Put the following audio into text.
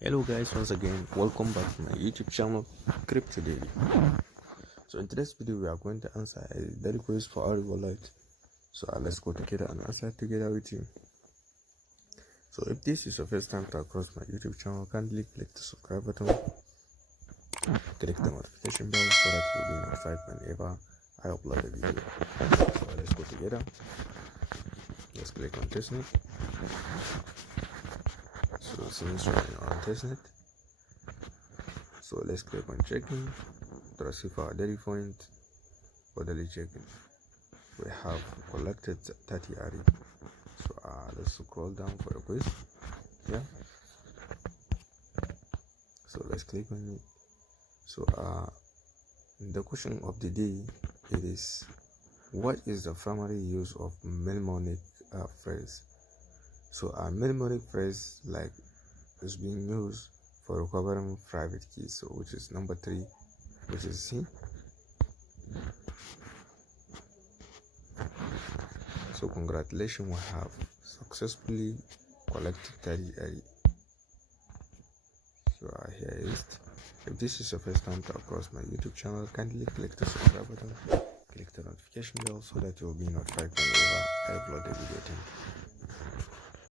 Hello guys, once again welcome back to my YouTube channel Crypto Daily. So in today's video we are going to answer a daily quiz for ARI wallet. So let's go together and answer together with you. So if this is your first time to across my YouTube channel, kindly click the subscribe button, click the notification bell so that you'll be notified whenever I upload a video. So let's go together. Let's click on testnet. So since we are on testnet, so let's click on checking to receive our daily point for daily checking. We have collected 30 ARI. So let's scroll down for the quiz. Yeah. So let's click on it. So the question of the day it is, what is the primary use of mnemonic phrase? So a mnemonic phrase like is being used for recovering private keys, so which is number 3, which is C. So congratulations, we have successfully collected 30 ARI. So here is it. If this is your first time to across my YouTube channel, kindly click the subscribe button, click the notification bell so that you will be notified whenever I upload a video.